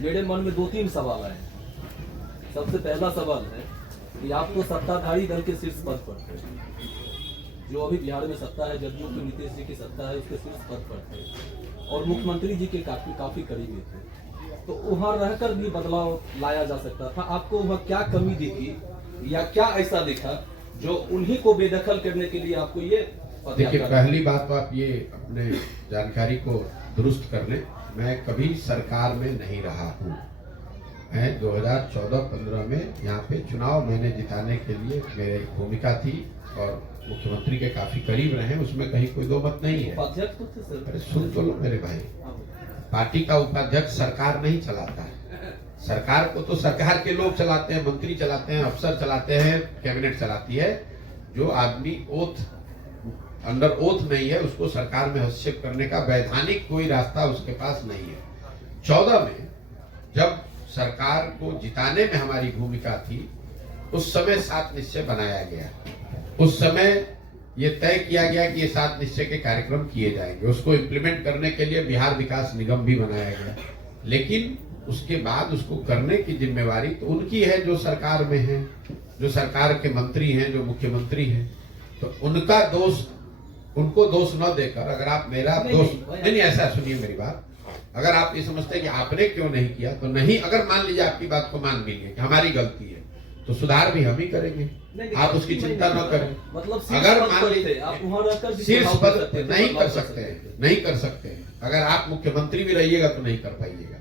मेरे मन में 2-3 सवाल आए। सबसे पहला सवाल है कि आप तो सत्ताधारी दल के शीर्ष पद पर थे, जो अभी बिहार में सत्ता है, जदयू की नीतीश जी की सत्ता है, उसके शीर्ष पद पर थे और मुख्यमंत्री जी के काफी करीबी थे, तो वहाँ रहकर भी बदलाव लाया जा सकता था। आपको वह क्या कमी दिखी या क्या ऐसा दिखा जो उन्हीं को बेदखल करने के लिए आपको ये? देखिए, पहली बात तो आप ये अपने जानकारी को दुरुस्त कर लें, मैं कभी सरकार में नहीं रहा हूँ। मैं 2014-15 में यहाँ पे चुनाव मैंने जिताने के लिए मेरी भूमिका थी और मुख्यमंत्री के काफी करीब रहे, उसमें कहीं कोई दो मत नहीं है। उपाध्यक्ष तो थे सर। अरे सुन तो लो मेरे भाई, पार्टी का उपाध्यक्ष सरकार नहीं चलाता है। सरकार को तो सरकार के लोग चलाते हैं, मंत्री चलाते हैं, अफसर चलाते हैं, कैबिनेट चलाती है। जो आदमी अंडर ओथ नहीं है, उसको सरकार में हस्तक्षेप करने का वैधानिक कोई रास्ता उसके पास नहीं है। 14 में जब सरकार को जिताने में हमारी भूमिका थी, उस समय 7 निश्चय बनाया गया। उस समय ये तय किया गया कि ये 7 निश्चय के कार्यक्रम किए जाएंगे। उसको इम्प्लीमेंट करने के लिए बिहार विकास निगम भी बनाया गया, लेकिन उसके बाद उसको करने की जिम्मेवारी तो उनकी है जो सरकार में है, जो सरकार के मंत्री हैं, जो मुख्यमंत्री हैं। तो उनका दोष, उनको दोष न देकर, अगर आप मेरा दोष नहीं, ऐसा सुनिए मेरी बात, अगर आप ये समझते हैं कि आपने क्यों नहीं किया तो नहीं, अगर मान लीजिए आपकी बात को मान लीजिए कि हमारी गलती है, तो सुधार भी हम ही करेंगे, आप उसकी चिंता न करें। मतलब अगर मान लीजिए आप वहां रहकर शीर्ष पद नहीं कर सकते हैं, नहीं कर सकते हैं, अगर आप मुख्यमंत्री भी रहिएगा तो नहीं कर पाइएगा।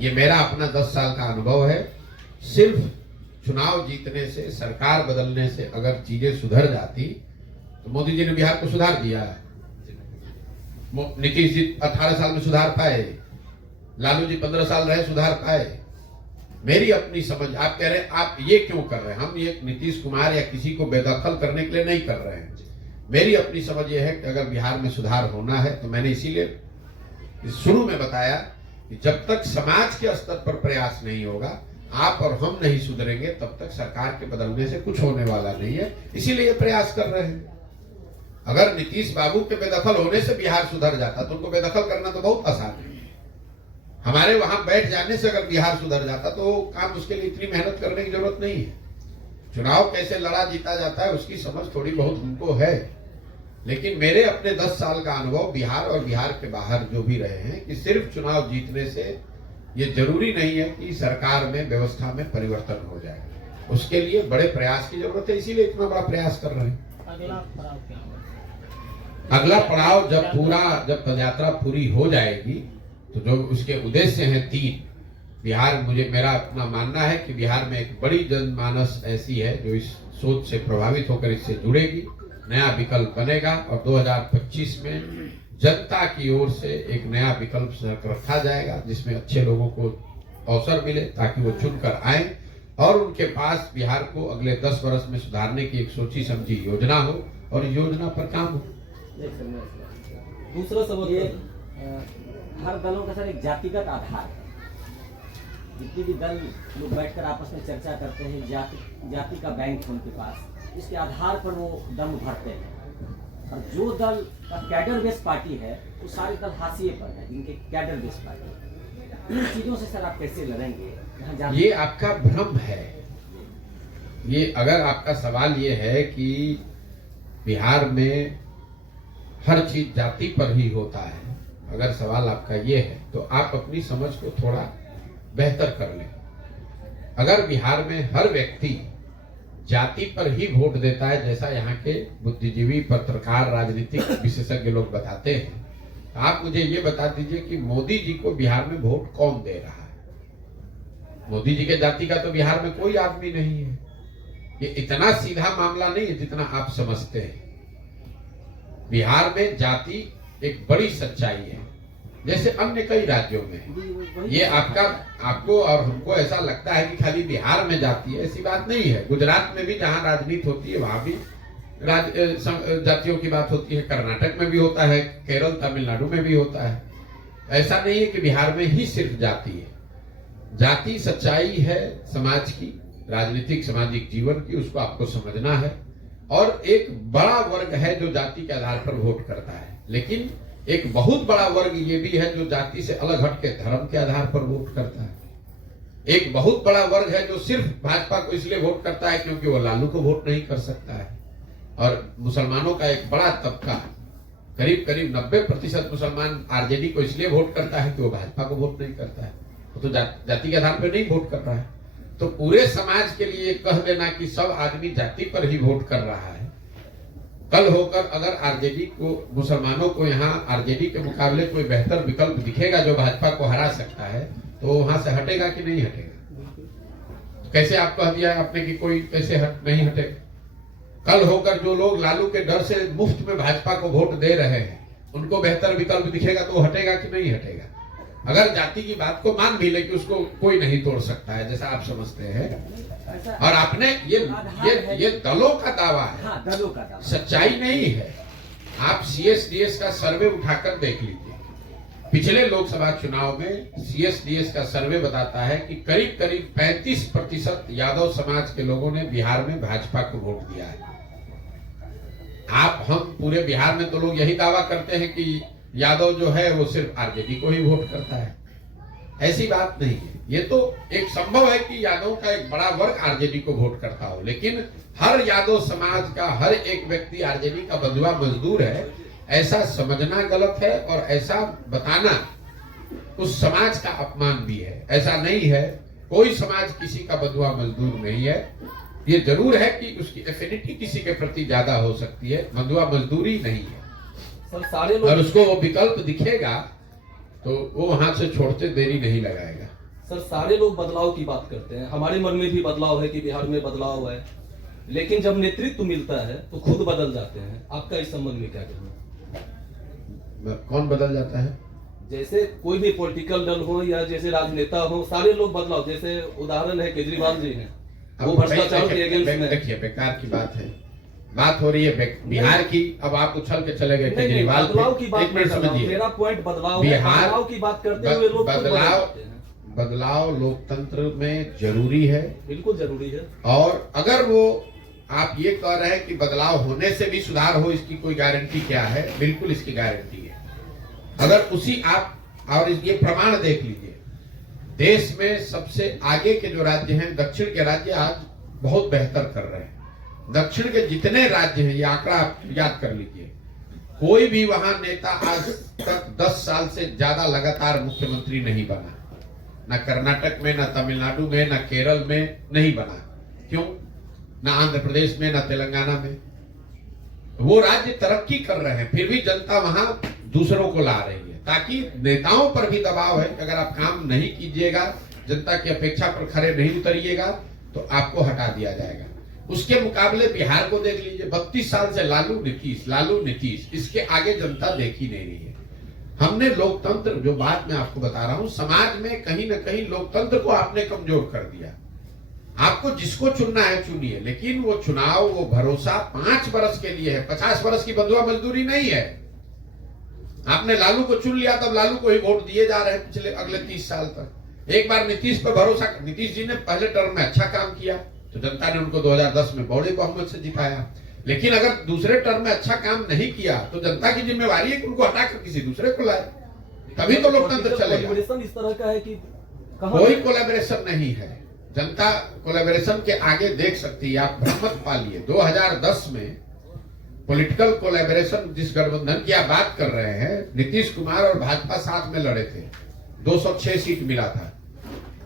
ये मेरा अपना 10 साल का अनुभव है। सिर्फ चुनाव जीतने से, सरकार बदलने से अगर चीजें सुधर जाती तो मोदी जी ने बिहार को सुधार दिया। नीतीश जी 18 साल में सुधार पाए, लालू जी 15 साल रहे, सुधार पाए। मेरी अपनी समझ, आप कह रहे हैं आप ये क्यों कर रहे हैं, हम ये नीतीश कुमार या किसी को बेदखल करने के लिए नहीं कर रहे हैं। मेरी अपनी समझ ये है कि अगर बिहार में सुधार होना है तो मैंने इसीलिए शुरू में बताया कि जब तक समाज के स्तर पर प्रयास नहीं होगा, आप और हम नहीं सुधरेंगे, तब तक सरकार के बदलने से कुछ होने वाला नहीं है। इसीलिए ये प्रयास कर रहे हैं। अगर नीतीश बाबू के बेदखल होने से बिहार सुधर जाता तो उनको बेदखल करना तो बहुत आसान है। हमारे वहां बैठ जाने से अगर बिहार सुधर जाता तो काम, उसके लिए इतनी मेहनत करने की जरूरत नहीं है। चुनाव कैसे लड़ा जीता जाता है उसकी समझ थोड़ी बहुत उनको है, लेकिन मेरे अपने 10 साल का अनुभव बिहार और बिहार के बाहर जो भी रहे हैं कि सिर्फ चुनाव जीतने से ये जरूरी नहीं है कि सरकार में, व्यवस्था में परिवर्तन हो जाए। उसके लिए बड़े प्रयास की जरूरत है, इसीलिए इतना बड़ा प्रयास कर रहे हैं। अगला पड़ाव जब पदयात्रा पूरी हो जाएगी तो जो उसके उद्देश्य हैं 3, बिहार, मेरा अपना मानना है कि बिहार में एक बड़ी जनमानस ऐसी है जो इस सोच से प्रभावित होकर इससे जुड़ेगी, नया विकल्प बनेगा और 2025 में जनता की ओर से एक नया विकल्प रखा जाएगा जिसमें अच्छे लोगों को अवसर मिले ताकि वो चुनकर आए और उनके पास बिहार को अगले 10 वर्ष में सुधारने की एक सोची समझी योजना हो और योजना पर काम हो। दूसरा सवाल, हर दलों का सर एक जातिगत आधार है। जितने भी दल लोग बैठकर आपस में चर्चा करते हैं, जाति का बैंक है उनके पास, इसके आधार पर वो दम भरते हैं। और जो दल का कैडर बेस्ड पार्टी है वो सारे दल हाशिए पर है, जिनके कैडर बेस्ड पार्टी। इन चीजों से सर आप कैसे लड़ेंगे? ये आपका भ्रम है। ये अगर आपका सवाल ये है कि बिहार में हर चीज जाति पर ही होता है, अगर सवाल आपका ये है तो आप अपनी समझ को थोड़ा बेहतर कर लें। अगर बिहार में हर व्यक्ति जाति पर ही वोट देता है, जैसा यहाँ के बुद्धिजीवी, पत्रकार, राजनीतिक विशेषज्ञ लोग बताते हैं, तो आप मुझे ये बता दीजिए कि मोदी जी को बिहार में वोट कौन दे रहा है? मोदी जी के जाति का तो बिहार में कोई आदमी नहीं है। ये इतना सीधा मामला नहीं है जितना आप समझते हैं। बिहार में जाति एक बड़ी सच्चाई है, जैसे अन्य कई राज्यों में। ये आपको और हमको ऐसा लगता है कि खाली बिहार में जाति है, ऐसी बात नहीं है। गुजरात में भी जहाँ राजनीति होती है वहां भी जातियों की बात होती है, कर्नाटक में भी होता है, केरल, तमिलनाडु में भी होता है। ऐसा नहीं है कि बिहार में ही सिर्फ जाति है। जाति सच्चाई है समाज की, राजनीतिक सामाजिक जीवन की, उसको आपको समझना है। और एक बड़ा वर्ग है जो जाति के आधार पर वोट करता है, लेकिन एक बहुत बड़ा वर्ग ये भी है जो जाति से अलग हट के धर्म के आधार पर वोट करता है। एक बहुत बड़ा वर्ग है जो सिर्फ भाजपा को इसलिए वोट करता है क्योंकि वो लालू को वोट नहीं कर सकता है। और मुसलमानों का एक बड़ा तबका, करीब करीब 90% मुसलमान आरजेडी को इसलिए वोट करता है कि वो भाजपा को वोट नहीं करता है। वो तो जाति के आधार पर नहीं वोट कर रहा है। तो पूरे समाज के लिए कह देना कि सब आदमी जाति पर ही वोट कर रहा है, कल होकर अगर आरजेडी को, मुसलमानों को यहाँ आरजेडी के मुकाबले कोई बेहतर विकल्प दिखेगा जो भाजपा को हरा सकता है, तो वहां से हटेगा कि नहीं हटेगा? कैसे आप कह दिया आपने कि कोई कैसे नहीं हटेगा? कल होकर जो लोग लालू के डर से मुफ्त में भाजपा को वोट दे रहे हैं, उनको बेहतर विकल्प दिखेगा तो वो हटेगा कि नहीं हटेगा? अगर जाति की बात को मान भी ले कि उसको कोई नहीं तोड़ सकता है जैसा आप समझते हैं, और आपने ये दलों का दावा है, हाँ, दलों का दावा, सच्चाई नहीं है। आप CSDS का सर्वे उठाकर देख लीजिए। पिछले लोकसभा चुनाव में CSDS का सर्वे बताता है कि करीब करीब 35% यादव समाज के लोगों ने बिहार में भाजपा को वोट दिया है। हम पूरे बिहार में तो लोग यही दावा करते हैं कि यादव जो है वो सिर्फ आरजेडी को ही वोट करता है। ऐसी बात नहीं है। ये तो एक संभव है कि यादव का एक बड़ा वर्ग आरजेडी को वोट करता हो, लेकिन हर यादव समाज का हर एक व्यक्ति आरजेडी का बंधुआ मजदूर है, ऐसा समझना गलत है। और ऐसा बताना उस समाज का अपमान भी है। ऐसा नहीं है, कोई समाज किसी का बंधुआ मजदूर नहीं है। ये जरूर है कि उसकी एफिनिटी किसी के प्रति ज्यादा हो सकती है, बंधुआ मजदूरी नहीं है। सर सारे लोग, और उसको वो विकल्प दिखेगा तो वो वहां से छोड़ते देरी नहीं लगाएगा। सर सारे लोग बदलाव की बात करते हैं, हमारे मन में भी बदलाव है कि बिहार में बदलाव है, लेकिन जब नेतृत्व मिलता है तो खुद बदल जाते हैं। आपका इस संबंध में क्या कहना है? कौन बदल जाता है? जैसे कोई भी पॉलिटिकल दल हो या जैसे राजनेता हो, सारे लोग बदलाव, जैसे उदाहरण है केजरीवाल जी हैं, वो भ्रष्टाचार के अगेंस्ट में। देखिए बेकार की बात है, बात हो रही है बिहार की। अब आप उछल के चले गए केजरीवाल बदलाव की बात एक मिनट समझिए, मेरा पॉइंट बदलाव है। बिहार बदलाव की बात करते हुए लोग खुद बदल जाते हैं। बदलाव लोकतंत्र में जरूरी है, बिल्कुल जरूरी है। और अगर वो आप ये कह रहे हैं कि बदलाव होने से भी सुधार हो, इसकी कोई गारंटी क्या है? बिल्कुल इसकी गारंटी है। अगर उसी आप और ये प्रमाण देख लीजिए, देश में सबसे आगे के जो राज्य हैं, दक्षिण के राज्य आज बहुत बेहतर कर रहे हैं। दक्षिण के जितने राज्य हैं, ये आंकड़ा आप याद कर लीजिए, कोई भी वहां नेता आज तक 10 साल से ज्यादा लगातार मुख्यमंत्री नहीं बना। ना कर्नाटक में, ना तमिलनाडु में, ना केरल में नहीं बना। क्यों? ना आंध्र प्रदेश में, ना तेलंगाना में। वो राज्य तरक्की कर रहे हैं, फिर भी जनता वहां दूसरों को ला रही है, ताकि नेताओं पर भी दबाव है कि अगर आप काम नहीं कीजिएगा, जनता की अपेक्षा पर खरे नहीं उतरिएगा, तो आपको हटा दिया जाएगा। उसके मुकाबले बिहार को देख लीजिए, 32 साल से लालू नीतीश, इसके आगे जनता देख ही नहीं रही है। हमने लोकतंत्र, जो बात मैं आपको बता रहा हूं, समाज में कहीं ना कहीं लोकतंत्र को आपने कमजोर कर दिया। आपको जिसको चुनना है चुनिए, लेकिन वो चुनाव, वो भरोसा 5 वर्ष के लिए है, 50 वर्ष की बंधुआ मजदूरी नहीं है। आपने लालू को चुन लिया, तब लालू को ही वोट दिए जा रहे हैं पिछले अगले 30 साल तक। एक बार नीतीश पर भरोसा, नीतीश जी ने पहले टर्म में अच्छा काम किया तो जनता ने उनको 2010 में बड़े बहुमत से जिताया, लेकिन अगर दूसरे टर्म में अच्छा काम नहीं किया तो जनता की जिम्मेवारी है कि उनको हटाकर किसी दूसरे को लाए, तभी तो लोकतंत्र चलेगा। इस तरह का है कि कोई कोलैबोरेशन नहीं है। जनता कोलैबोरेशन के आगे देख सकती है, आप भ्रमत पालिए। 2010 में पॉलिटिकल कोलैबोरेशन, जिस गठबंधन की आप बात कर रहे हैं, नीतीश कुमार और भाजपा साथ में लड़े थे, 206 सीट मिला था।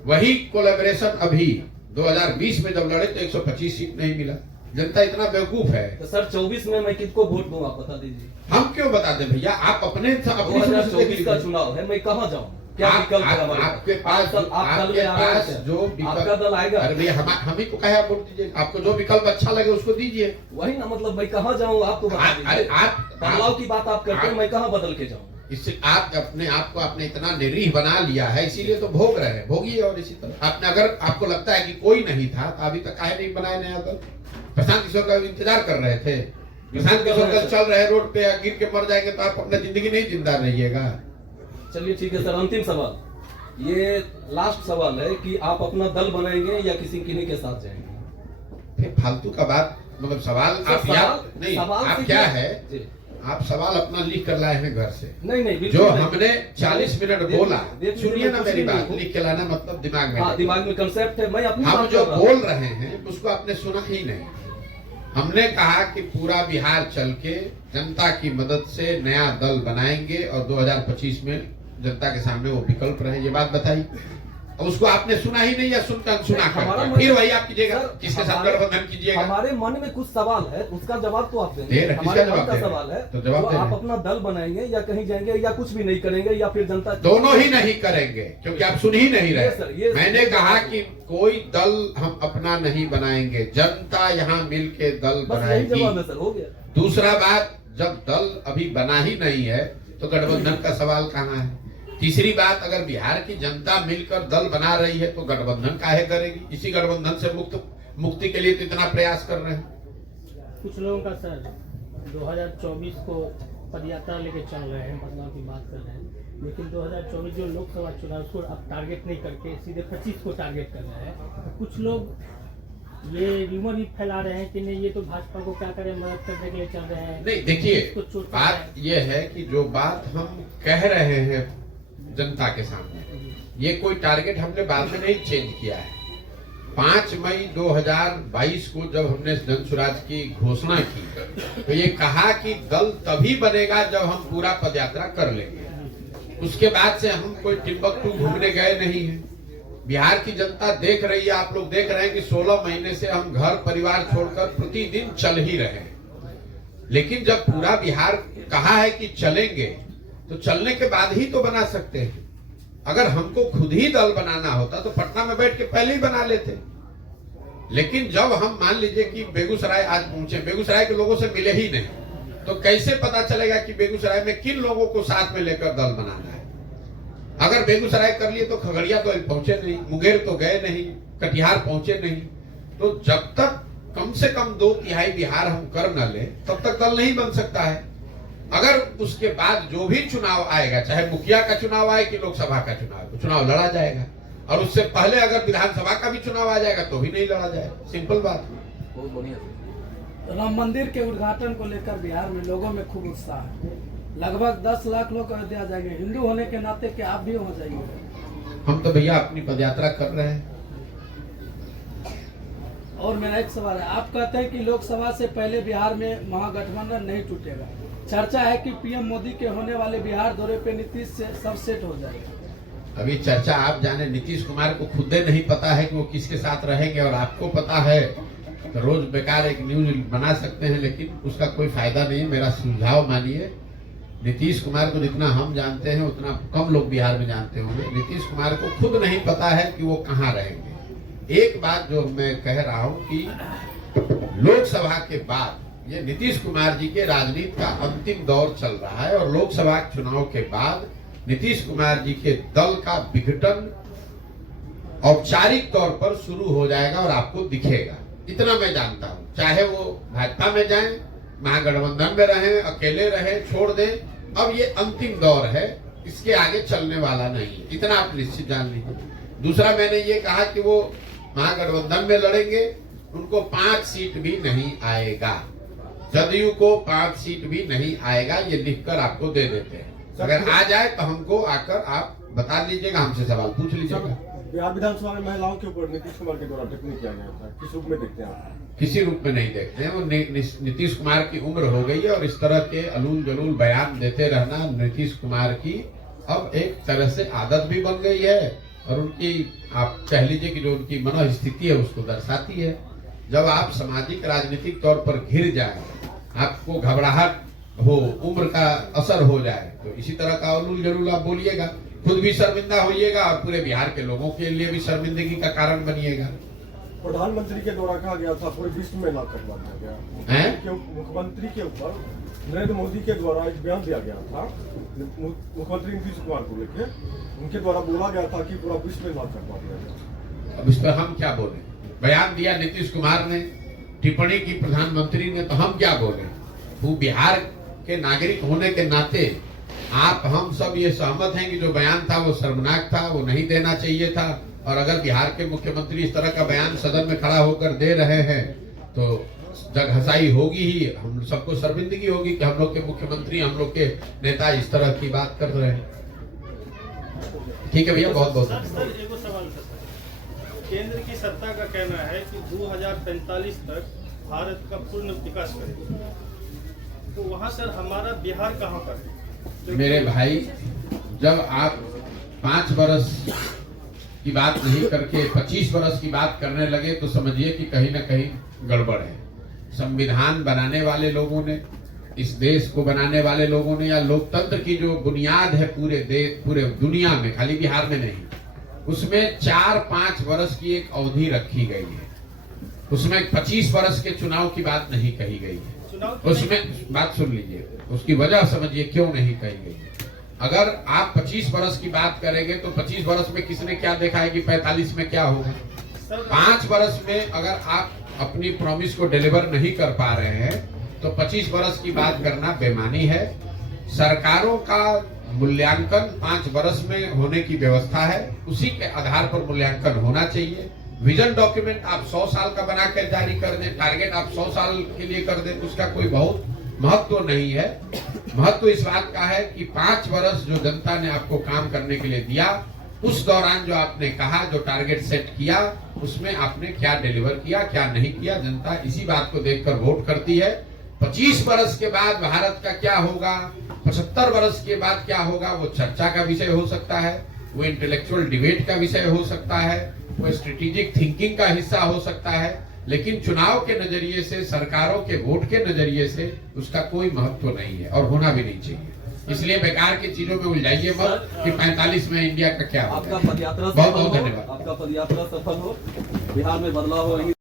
वही कोलैबोरेशन अभी 2020 में जब लड़े तो 125 सीट नहीं मिला। जनता इतना बेवकूफ है। तो सर 24 में मैं किसको वोट दूं, आप बता दीजिए। हम क्यों बता दें भैया, आप अपने 2024 का चुनाव है, मैं कहाँ जाऊँ? क्या विकल्प है हमारे? आपके पास जो आपका दल आएगा। अरे हम ही को कहे आप वोट दीजिए, आपको जो विकल्प अच्छा लगे उसको दीजिए। वही ना, मतलब मैं कहाँ जाऊँ आपको बता दीजिए। बदलाव की बात आप करते हैं, मैं कहाँ बदल के जाऊँ? इससे आप अपने आप को आपने इतना निरीह बना लिया है, इसीलिए तो भोग रहे हैं, भोगिए। और इसी तरह आपने, अगर आपको लगता है कि कोई नहीं था तो अभी तक काहे नहीं बनाया नया दल? प्रशांत किशोर का इंतजार कर रहे थे। प्रशांत किशोर कल चल रहे रोड पे, गिर के मर जाएंगे तो आप अपना जिंदगी नहीं जिंदा रहिएगा। चलिए ठीक है सर, अंतिम सवाल, ये लास्ट सवाल है कि आप अपना दल बनाएंगे या किन्हीं के साथ जाएंगे? फिर फालतू का बात, मतलब सवाल आप याद नहीं, आप क्या है, आप सवाल अपना लिख कर लाए हैं घर से। नहीं नहीं, बिल्कुल जो नहीं। हमने 40 मिनट बोला, सुनिए ना मेरी बात, नहीं। लिख के लाना मतलब दिमाग में। हाँ, दिमाग में कंसेप्ट है, मैं अपनी हम बात जो कर रहा हूँ। बोल रहे हैं उसको आपने सुना ही नहीं। हमने कहा कि पूरा बिहार चल के जनता की मदद से नया दल बनाएंगे और 2025 में जनता के सामने वो विकल्प रहे, ये बात बताई। और उसको आपने सुना ही नहीं या सुनकर सुना हमारा कर मन- फिर वही आप कीजिएगा, सर, किसके साथ हमारे- गठबंधन कीजिएगा। हमारे मन में कुछ सवाल है, उसका जवाब तो आप दे देंगे। रहे, हमारे किसका मन जवाब का दे रहे? सवाल है तो जवाब जो दे आप रहे। अपना दल बनाएंगे या कहीं जाएंगे या कुछ भी नहीं करेंगे या फिर जनता दोनों ही नहीं करेंगे, क्योंकि आप सुन ही नहीं ये सर, रहे। मैंने कहा कि कोई दल हम अपना नहीं बनाएंगे, जनता यहाँ मिल के दल बस यही जवाब बनाएगी। है सर, हो गया। दूसरा बात, जब दल अभी बना ही नहीं है तो गठबंधन का सवाल कहाँ है। तीसरी बात, अगर बिहार की जनता मिलकर दल बना रही है तो गठबंधन काहे करेगी। इसी गठबंधन से मुक्ति के लिए तो इतना प्रयास कर रहे हैं। कुछ लोगों का सर 2024 को पदयात्रा लेके चल रहे हैं, बदलाव की बात कर रहे हैं, लेकिन 2024 जो लोकसभा चुनाव उसको अब टारगेट नहीं करके सीधे 25 को टारगेट कर रहे हैं। कुछ लोग ये र्यूमर भी फैला रहे हैं कि नहीं ये तो भाजपा को क्या करें, मदद करने के लिए चल रहे हैं। नहीं, देखिए इसको चोट बात ये है कि जो बात हम कह रहे हैं जनता के सामने, ये कोई टारगेट हमने बाद में नहीं चेंज किया है। 5 मई 2022 को जब हमने जन स्वराज की घोषणा की तो ये कहा कि दल तभी बनेगा जब हम पूरा पदयात्रा कर लेंगे। उसके बाद से हम कोई टिम्बकटू घूमने गए नहीं है। बिहार की जनता देख रही है, आप लोग देख रहे हैं कि 16 महीने से हम घर परिवार छोड़कर प्रतिदिन चल ही रहे हैं। लेकिन जब पूरा बिहार कहा है कि चलेंगे तो चलने के बाद ही तो बना सकते हैं। अगर हमको खुद ही दल बनाना होता तो पटना में बैठ के पहले ही बना लेते। लेकिन जब हम मान लीजिए कि बेगूसराय आज पहुंचे, बेगूसराय के लोगों से मिले ही नहीं, तो कैसे पता चलेगा कि बेगूसराय में किन लोगों को साथ में लेकर दल बनाना है। अगर बेगूसराय कर लिए तो खगड़िया तो पहुंचे नहीं, मुंगेर तो गए नहीं, कटिहार पहुंचे नहीं। तो जब तक कम से कम 2/3 बिहार हम कर न ले तब तक दल नहीं बन सकता है। अगर उसके बाद जो भी चुनाव आएगा, चाहे मुखिया का चुनाव आए कि लोकसभा का चुनाव, तो चुनाव लड़ा जाएगा। और उससे पहले अगर विधानसभा का भी चुनाव आ जाएगा तो भी नहीं लड़ा जाएगा। सिंपल बात। बहुत बढ़िया। राम मंदिर के उद्घाटन को लेकर बिहार में लोगों में खूब उत्साह है। लगभग 10 लाख लोग अयोध्या जाएंगे। हिंदू होने के नाते क्या आप भी हो जाएंगे? हम तो भैया अपनी पदयात्रा कर रहे हैं। और मेरा एक सवाल है, आप कहते हैं कि लोकसभा से पहले बिहार में महागठबंधन नहीं टूटेगा। चर्चा है कि पीएम मोदी के होने वाले बिहार दौरे पे नीतीश से सब सेट हो जाएगा। अभी चर्चा आप जाने, नीतीश कुमार को खुद नहीं पता है कि वो किसके साथ रहेंगे, और आपको पता है तो रोज बेकार एक न्यूज बना सकते हैं, लेकिन उसका कोई फायदा नहीं। मेरा सुझाव मानिए, नीतीश कुमार को जितना हम जानते हैं उतना कम लोग बिहार में जानते होंगे। नीतीश कुमार को खुद नहीं पता है कि वो कहाँ रहेंगे। एक बात जो मैं कह रहा हूँ कि लोकसभा के बाद ये नीतीश कुमार जी के राजनीति का अंतिम दौर चल रहा है, और लोकसभा चुनाव के बाद नीतीश कुमार जी के दल का विघटन औपचारिक तौर पर शुरू हो जाएगा और आपको दिखेगा। इतना मैं जानता हूँ। चाहे वो भाजपा में जाएं, महागठबंधन में रहें, अकेले रहें, छोड़ दें, अब ये अंतिम दौर है, इसके आगे चलने वाला नहीं है। इतना आप निश्चित जान लीजिए। दूसरा, मैंने ये कहा कि वो महागठबंधन में लड़ेंगे, उनको 5 सीट भी नहीं आएगा। जदयू को 5 सीट भी नहीं आएगा, ये लिखकर आपको दे देते हैं। अगर आ जाए तो हमको आकर आप बता लीजिएगा, हमसे सवाल पूछ लीजिएगा। बिहार विधानसभा में महिलाओं के ऊपर नीतीश कुमार के द्वारा टिप्पणी किया गया था, किस रूप में देखते हैं आप? किसी रूप में नहीं देखते हैं। वो नीतीश कुमार की उम्र हो गई है, और इस तरह के अलूल जलूल बयान देते रहना नीतीश कुमार की अब एक तरह से आदत भी बन गई है, और उनकी आप कह लीजिए कि जो उनकी मनोस्थिति है उसको दर्शाती है। जब आप सामाजिक राजनीतिक तौर पर घिर जाए, आपको घबराहट हो, उम्र का असर हो जाए, तो इसी तरह का अलूल जलूल आप बोलिएगा, खुद भी शर्मिंदा होइएगा और पूरे बिहार के लोगों के लिए भी शर्मिंदगी का कारण बनिएगा। प्रधानमंत्री के द्वारा कहा गया था पूरे विश्व में ना करवा दिया गया हैं? मुख्यमंत्री के ऊपर नरेंद्र मोदी के द्वारा एक बयान दिया गया था, मुख्यमंत्री नीतीश कुमार को लेकर उनके द्वारा बोला गया था कि पूरा विश्व में ना करवा दिया गया। अब इस पर हम क्या बोले? बयान दिया नीतीश कुमार ने, टिप्पणी की प्रधानमंत्री ने, तो हम क्या बोले? वो बिहार के नागरिक होने के नाते आप हम सब ये सहमत हैं कि जो बयान था वो शर्मनाक था, वो नहीं देना चाहिए था। और अगर बिहार के मुख्यमंत्री इस तरह का बयान सदन में खड़ा होकर दे रहे हैं तो जगहसाई होगी ही, हम सबको शर्मिंदगी होगी कि हम लोग के मुख्यमंत्री, हम लोग के नेता इस तरह की बात कर रहे हैं। ठीक है भैया, बहुत बहुत सर एगो सवाल था सर, केंद्र की सत्ता का कहना है कि 2045 तक भारत का पूर्ण विकास करेगी, तो वहाँ सर हमारा बिहार कहाँ पर है? मेरे भाई, जब आप 5 वर्ष की बात नहीं करके 25 वर्ष की बात करने लगे तो समझिए कि कहीं ना कहीं गड़बड़ है। संविधान बनाने वाले लोगों ने, इस देश को बनाने वाले लोगों ने, या लोकतंत्र की जो बुनियाद है पूरे देश, पूरे दुनिया में, खाली बिहार में नहीं, उसमें 4-5 वर्ष की एक अवधि रखी गई है। उसमें 25 वर्ष के चुनाव की बात नहीं कही गई है। उसमें बात सुन लीजिए, उसकी वजह समझिए क्यों नहीं कही गई है। अगर आप 25 वर्ष की बात करेंगे तो 25 वर्ष में किसने क्या देखा है कि 45 में क्या होगा। 5 वर्ष में अगर आप अपनी प्रॉमिस को डिलीवर नहीं कर पा रहे हैं तो 25 वर्ष की बात करना बेमानी है। सरकारों का मूल्यांकन 5 वर्ष में होने की व्यवस्था है, उसी के आधार पर मूल्यांकन होना चाहिए। विजन डॉक्यूमेंट आप 100 साल का बना कर जारी कर दें, टारगेट आप 100 साल के लिए कर दें, उसका कोई बहुत महत्व नहीं है। महत्व इस बात का है कि 5 वर्ष जो जनता ने आपको काम करने के लिए दिया, उस दौरान जो आपने कहा, जो टारगेट सेट किया, उसमें आपने क्या डिलीवर किया, क्या नहीं किया। जनता इसी बात को देखकर वोट करती है। 25 वर्ष के बाद भारत का क्या होगा, 75 वर्ष के बाद क्या होगा, वो चर्चा का विषय हो सकता है, वो इंटेलेक्चुअल डिबेट का विषय हो सकता है, वो स्ट्रेटेजिक थिंकिंग का हिस्सा हो सकता है, लेकिन चुनाव के नजरिए से, सरकारों के वोट के नजरिए से उसका कोई महत्व नहीं है और होना भी नहीं चाहिए। इसलिए बेकार की चीजों में उलझाइए मत कि 45 में इंडिया का क्या होगा। आपका पदयात्रा बहुत बहुत सफल हो, धन्यवाद। आपका पदयात्रा सफल हो, बिहार में बदलाव हो।